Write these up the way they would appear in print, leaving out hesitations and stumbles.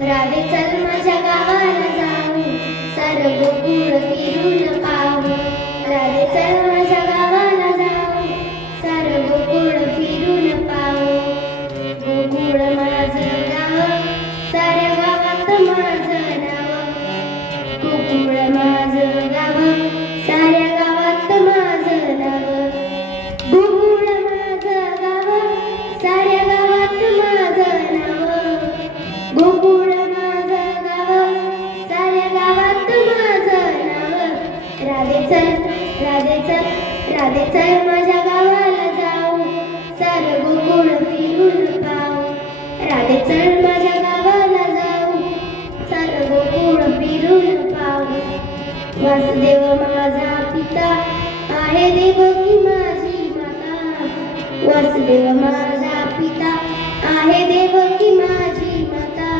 राधे चल माझ्या गावाला जाऊ, सारं गोकुळ फिरून पाहू. राधे चल माझ्या गावाला जाऊ, सारं गोकुळ फिरून पाहू. गोकुळ माझं गाव, साऱ्या गावात माझं नाव. गोकुळ माझं गाव, साऱ्या गावात माझं नाव. गोकुळ माझं गाव, साऱ्या गावात माझं नाव. गोकुळ माझं गाव, साऱ्या गावात माझं नाव. राधे चल, राधे चल, राधे चल माझ्या गावाला जाऊ, सारं गोकुळ फिरून पाहू. राधे चल माझ्या गावाला जाऊ, सारं गोकुळ फिरून पाहू. वासुदेव माझा पिता आहे, देवकी माझी माता. वासुदेव माझा पिता आहे, देवकी माझी माता.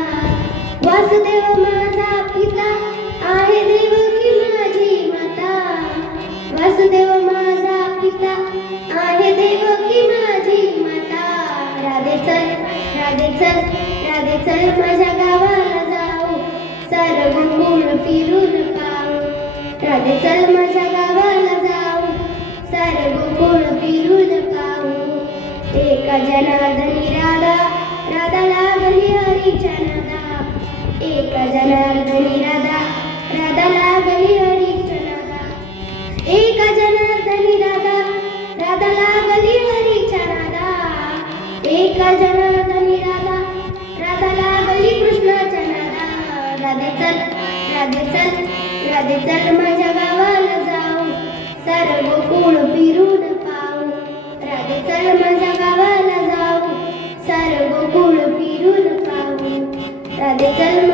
वासुदेव माझा पिता आहे, देवकी माझी माता. वासुदेव माझा पिता आहे, देवकी माझी माता. राधे चल, राधे चल, राधे चल माझ्या गावाला जाऊ, सारं गोकुळ फिरून पाहू. राधे चल माझ्या गावाला जाऊ, सारं गोकुळ फिरून पाहू. एका जनार्दनी राधा, राधा लागली हरीच्या नादा. एका जनार्दनी राधा, राधा लागली हरीच्या नादा. एका जनार्दनी राधा, राधा लागली हरीच्या नादा. एका जनार्दनी राधा, राधा लागली कृष्णाच्या नादा. राधे चल, राधे चल, राधे चल माझ्या गावाला जाऊ, सारं गोकुळ फिरून पाहू. राधे चल माझ्या गावाला जाऊ, सारं गोकुळ फिरून पाहू. राधे चल